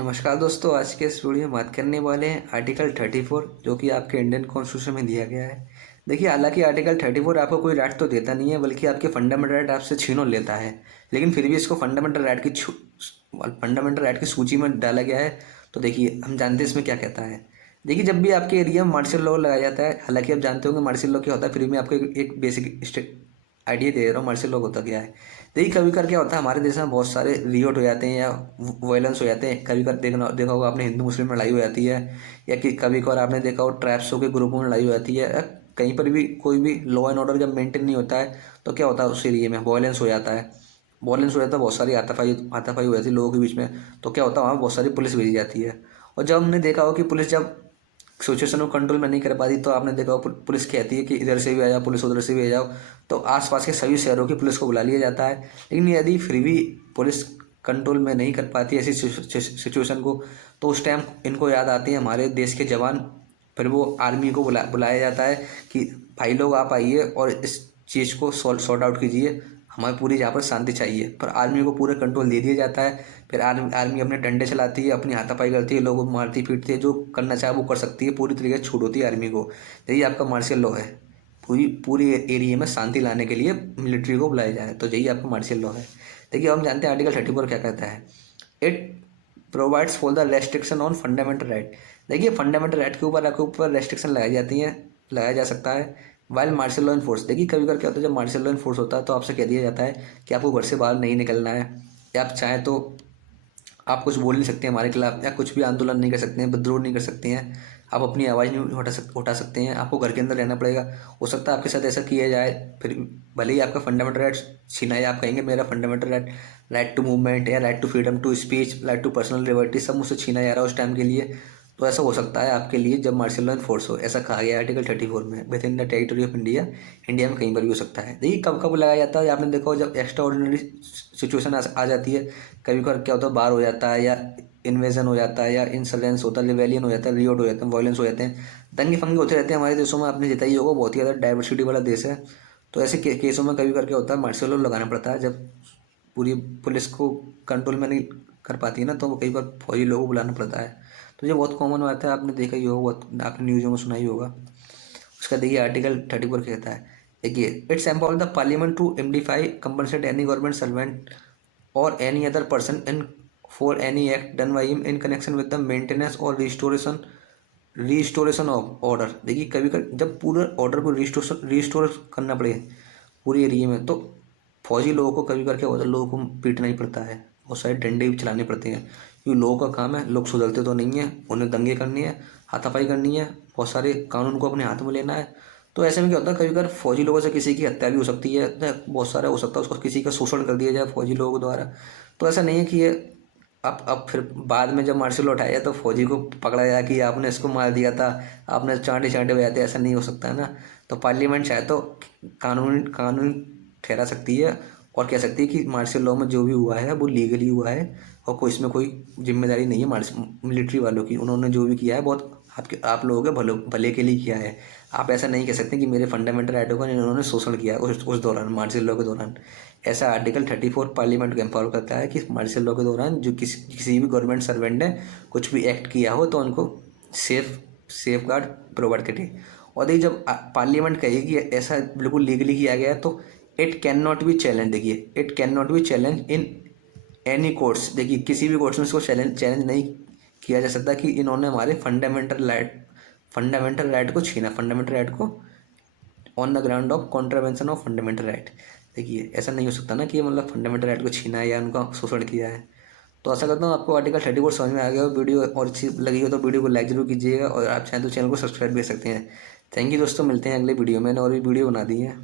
नमस्कार दोस्तों, आज के इस वीडियो में बात करने वाले हैं आर्टिकल 34 जो कि आपके इंडियन कॉन्स्टिट्यूशन में दिया गया है। देखिए, हालांकि आर्टिकल 34 आपको कोई राइट तो देता नहीं है, बल्कि आपके फंडामेंटल राइट आपसे छीन और लेता है। लेकिन फिर भी इसको फंडामेंटल राइट की सूची में डाला गया है। तो देखिए, हम जानते हैं इसमें क्या कहता है। देखिए, जब भी आपके एरिया में मार्शल लॉ लगाया जाता है, हालांकि आप जानते होंगे मार्शल लॉ क्या होता है, फिर भी मैं आपको एक बेसिक आइडिया दे रहा हूँ मार्शल लॉ होता क्या है। देखिए, कभी कर क्या होता है, हमारे देश में बहुत सारे रिवोट हो जाते हैं या वायलेंस हो जाते हैं। कभी कर देखा होगा आपने, हिंदू मुस्लिम में लड़ाई हो जाती है, या कि कभी कभार आपने देखा हो ट्राइब्सों के ग्रुपों में लड़ाई हो जाती है, या कहीं पर भी कोई भी लॉ एंड ऑर्डर जब मेंटेन नहीं होता है तो क्या होता है, उस एरिया में वायलेंस हो जाता है। वायलेंस हो जाता है, बहुत सारी हाथापाई हो जाती है लोगों के बीच में। तो क्या होता है, वहाँ बहुत सारी पुलिस भेजी जाती है। और जब हमने देखा हो कि पुलिस जब सिचुएशन को कंट्रोल में नहीं कर पाती, तो आपने देखा हो पुलिस कहती है कि इधर से भी आ जाओ, पुलिस उधर से भी आ जाओ। तो आसपास के सभी शहरों की पुलिस को बुला लिया जाता है। लेकिन यदि फिर भी पुलिस कंट्रोल में नहीं कर पाती ऐसी सिचुएशन को, तो उस टाइम इनको याद आती है हमारे देश के जवान। फिर वो आर्मी को बुलाया जाता है कि भाई लोग आप आइए और इस चीज़ को सॉर्ट आउट कीजिए, हमें पूरी यहाँ पर शांति चाहिए। पर आर्मी को पूरा कंट्रोल दे दिया जाता है। फिर आर्मी अपने डंडे चलाती है, अपनी हाथापाई करती है, लोगों को मारती पीटती है, जो करना चाहे वो कर सकती है। पूरी तरीके से छूट होती है आर्मी को। यही आपका मार्शल लॉ है। पूरी पूरी एरिया में शांति लाने के लिए मिलिट्री को बुलाया जाए, तो यही आपका मार्शल लॉ है। देखिए, हम जानते हैं आर्टिकल 34 क्या कहता है। It provides for the restriction on fundamental right. देखिए, फंडामेंटल राइट के ऊपर आपके ऊपर रेस्ट्रिक्शन लगाई जाती हैं, लगाया जा सकता है वाइल मार्शल लॉ इन्फोर्स। देखिए, कभी कभी क्या होता है, जब मार्शल लॉ इन्फोर्स होता है तो आपसे कह दिया जाता है कि आपको घर से बाहर नहीं निकलना है, या आप चाहें तो आप कुछ बोल नहीं सकते हैं हमारे खिलाफ, या कुछ भी आंदोलन नहीं कर सकते हैं, विद्रोह नहीं कर सकते हैं, आप अपनी आवाज़ नहीं उठा सकते हैं, आपको घर के अंदर रहना पड़ेगा। हो सकता है आपके साथ ऐसा किया जाए, फिर भले ही आपका फंडामेंटल राइट छीना है, आप कहेंगे मेरा fundamental right, right to movement या right to freedom to speech, right to personal liberty, सब मुझसे छीना जा रहा है उस टाइम के लिए। तो ऐसा हो सकता है आपके लिए जब मार्शल लॉ फोर्स हो। ऐसा कहा गया है आर्टिकल 34 में, with in the territory of India. India में कहीं पर भी हो सकता है। देखिए, कब कब लगाया जाता है, आपने देखा हो जब एक्स्ट्रा ऑर्डिनरी सिचुएशन आ जाती है। कभी कभार क्या होता है, बार हो जाता है, या इन्वेजन हो जाता है, या इंसलेंस होता है, रिवेलियन हो जाता है, रियोट हो जाते हैं, वायलेंस हो जाते हैं, दंगे फंगे होते रहते हैं हमारे देशों में। आपने जितना ही होगा, बहुत ही ज़्यादा डाइवर्सिटी वाला देश है। तो ऐसे केसों में कभी करके होता है मार्शल लॉ लगाना पड़ता है। जब पूरी पुलिस को कंट्रोल में नहीं कर पाती है ना, तो कई बार फौजी लोगों को बुलाना पड़ता है। तो ये बहुत कॉमन बात है, आपने देखा ही होगा, बहुत आपने न्यूज़ों में सुना ही होगा। उसका देखिए आर्टिकल 34 कहता है। देखिए, it's empower the parliament to amplify compensate any government servant or any other person in for any act done by him in connection with the maintenance or restoration of order। देखिए, कभी कभी जब पूरे order को restore करना पड़े पूरी area में, तो फौजी लोगों को कभी करके होता है, लोगों को पीटना ही पड़ता है, बहुत सारे डंडे भी चलाने पड़ते हैं, क्योंकि लोगों का काम है। लोग सुधरते तो नहीं है, उन्हें दंगे करनी है, हाथापाई करनी है, बहुत सारे कानून को अपने हाथ में लेना है। तो ऐसे में क्या होता है, कभी कभार फौजी लोगों से किसी की हत्या भी हो सकती है, बहुत सारा हो सकता है उसको किसी का शोषण कर दिया जाए फौजी लोगों द्वारा। तो ऐसा नहीं है कि ये अब फिर बाद में जब मार्शल लॉ उठाया तो फौजी को पकड़ा गया कि आपने इसको मार दिया था, आपने चांटे चांटे बजाए थे। ऐसा नहीं हो सकता है ना। तो पार्लियामेंट चाहे तो कानून ठहरा सकती है, और कह सकती है कि मार्शल लॉ में जो भी हुआ है वो लीगली हुआ है, और कोई इसमें कोई जिम्मेदारी नहीं है मिलिट्री वालों की। उन्होंने जो भी किया है बहुत आप लोगों के भले के लिए किया है। आप ऐसा नहीं कह सकते कि मेरे फंडामेंटल राइटों का इन्होंने शोषण किया उस दौरान, मार्शल लॉ के दौरान। ऐसा आर्टिकल 34 पार्लियामेंट को एम्पावर करता है कि मार्शल लॉ के दौरान जो किसी भी गवर्नमेंट सर्वेंट ने कुछ भी एक्ट किया हो, तो उनको सेफ गार्ड प्रोवाइड करे। और देखिए, जब पार्लियामेंट कहेगी ऐसा बिल्कुल लीगली किया गया है, तो it can not be challenge. देखिए, it can not be challenge in any courts. देखिए, किसी भी कोर्ट्स में इसको चैलेंज नहीं किया जा सकता कि इन्होंने हमारे फंडामेंटल राइट को छीना, फंडामेंटल राइट को on the ground of contravention of fundamental right. देखिए, ऐसा नहीं हो सकता ना कि ये मतलब फंडामेंटल राइट को छीना है या उनका शोषण किया है। तो आशा करता हूँ आपको आर्टिकल 34 समझ में आ गया हो। वीडियो और अच्छी लगी हो तो वीडियो को लाइक जरूर कीजिएगा, और आप चाहें तो चैनल को सब्सक्राइब भी कर सकते हैं। थैंक यू दोस्तों, मिलते हैं अगले वीडियो में। और भी वीडियो बना दी है।